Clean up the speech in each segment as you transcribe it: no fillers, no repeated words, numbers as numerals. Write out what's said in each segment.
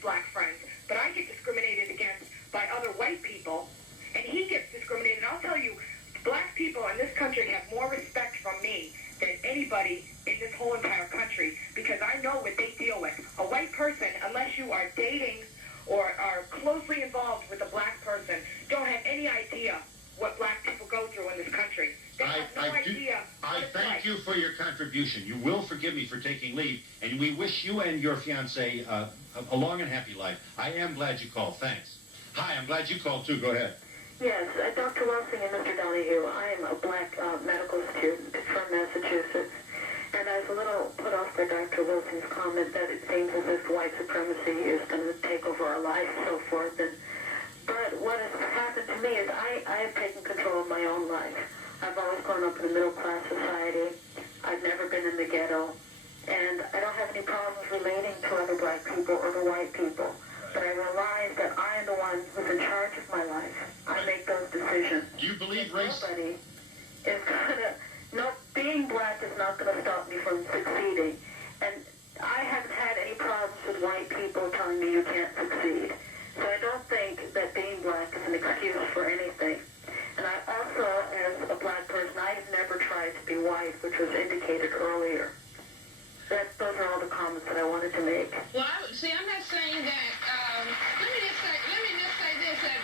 black friends, but I get discriminated against by other white people, and he gets discriminated. I'll tell you, black people in this country have more respect from me than anybody in this whole entire country, because I know what they deal with. A white person, unless you are dating or are closely involved with a black person, don't have any idea what black people go through in this country. They have no idea. I thank you for your contribution. You will forgive me for taking leave, and we wish you and your fiancé a long and happy life. I am glad you called. Thanks. Hi, I'm glad you called, too. Go ahead. Yes, Dr. Wilson and Mr. Donahue, I am a black medical student from Massachusetts, and I was a little put off by Dr. Wilson's comment that it seems as if white supremacy is going to take over our life and so forth. But what has happened to me is I have taken control of my own life. I've always grown up in a middle-class society. I've never been in the ghetto, and I don't have any problems relating to other black people or to white people. But I realize that I am the one who's in charge of my life. I make those decisions. Do you believe race? Nobody is gonna. No, being black is not gonna stop me from succeeding. And I haven't had any problems with white people telling me you can't succeed. So I don't think that being black is an excuse for anything. And I also, as a black person, I have never tried to be white, which was indicated earlier. Those are all the comments that I wanted to make. Well, I'm not saying that. Let me just say this. That,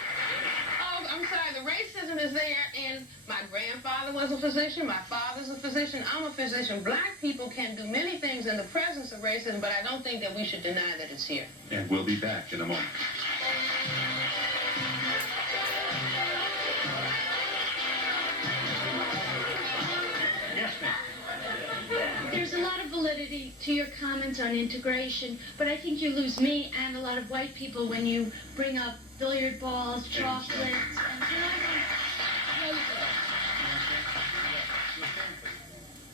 I'm sorry, the racism is there, and my grandfather was a physician, my father's a physician, I'm a physician. Black people can do many things in the presence of racism, but I don't think that we should deny that it's here. And we'll be back in a moment. Yes, ma'am. There's a lot of validity to your comments on integration, but I think you lose me and a lot of white people when you bring up billiard balls, chocolates, and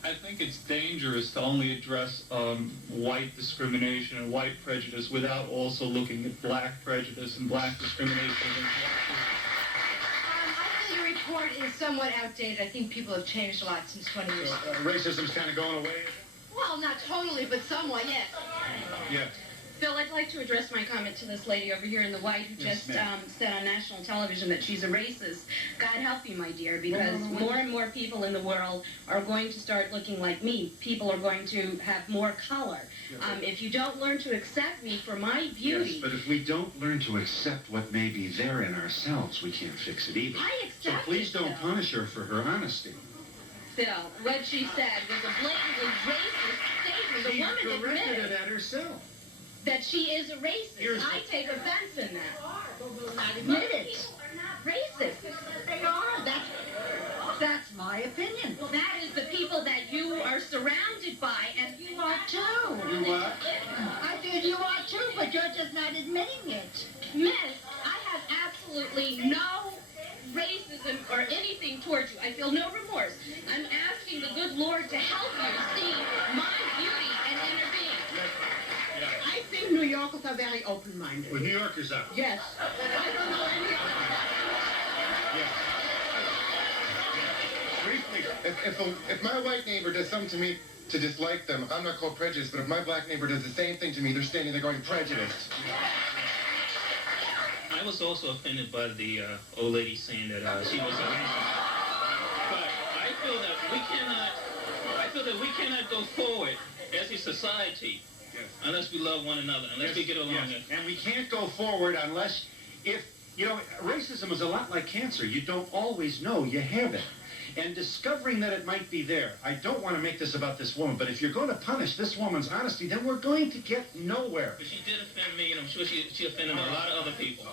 I think it's dangerous to only address white discrimination and white prejudice without also looking at black prejudice and black discrimination. I think your report is somewhat outdated. I think people have changed a lot since 20 years ago. Racism's kind of going away? Well, not totally, but somewhat, yes. Yeah. Phil, I'd like to address my comment to this lady over here in the white who just said on national television that she's a racist. God help you, my dear, because more and more people in the world are going to start looking like me. People are going to have more color. If you don't learn to accept me for my beauty... Yes, but if we don't learn to accept what may be there in ourselves, we can't fix it either. I accept So please don't punish her for her honesty. Phil, what she said was a blatantly racist statement. The woman admitted it at herself. that she is a racist. I take offense in that. Not admit it. People are not racist. They are. That's my opinion. That is the people that you are surrounded by, and You are too. You what? I said you are too, but you're just not admitting it. yes, I have absolutely no racism or anything towards you. I feel no remorse. I'm asking the good Lord to help you see my beauty and inner being. I think New Yorkers are very open-minded. Well, New Yorkers are. Yes. I don't know any Briefly, if my white neighbor does something to me to dislike them, I'm not called prejudiced, but if my black neighbor does the same thing to me, they're standing there going prejudiced. I was also offended by the old lady saying that she was a racist. But I feel that we cannot go forward as a society unless we love one another, unless we get along. Yes. And we can't go forward unless, racism is a lot like cancer. You don't always know you have it. And discovering that it might be there, I don't want to make this about this woman, but if you're going to punish this woman's honesty, then we're going to get nowhere. But she did offend me, and I'm sure she offended a lot of other people.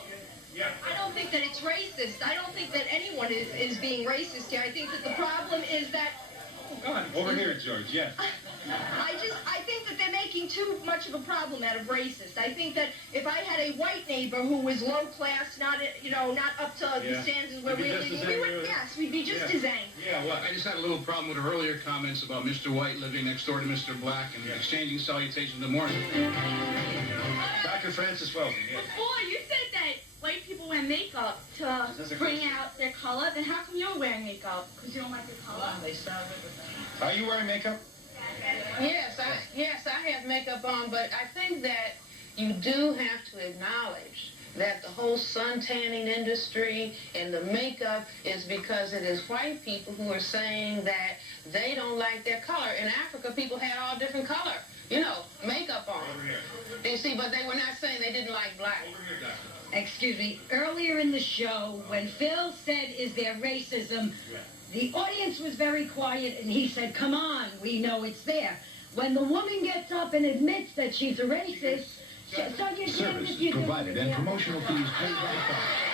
I don't think that it's racist. I don't think that anyone is being racist here. I think that the problem is that... Go on, over here, George, yes. I think that they're making too much of a problem out of racist. I think that if I had a white neighbor who was low class, not up to the standards where we're living, we'd be just as angry. Yeah, well, I just had a little problem with her earlier comments about Mr. White living next door to Mr. Black and exchanging salutations in the morning. Dr. Francis Weldon, yes. Before, you said that white people wear makeup to bring out their color. Then how come you're wearing makeup? Because you don't like your color? Are you wearing makeup? Yes, I have makeup on, but I think that, you do have to acknowledge that the whole sun tanning industry and the makeup is because it is white people who are saying that they don't like their color. In Africa, people had all different color, makeup on. You see, but they were not saying they didn't like black. Excuse me, earlier in the show, when Phil said, is there racism, the audience was very quiet, and he said, come on, we know it's there. When the woman gets up and admits that she's a racist, so you're Services provided and promotional fees paid by the client.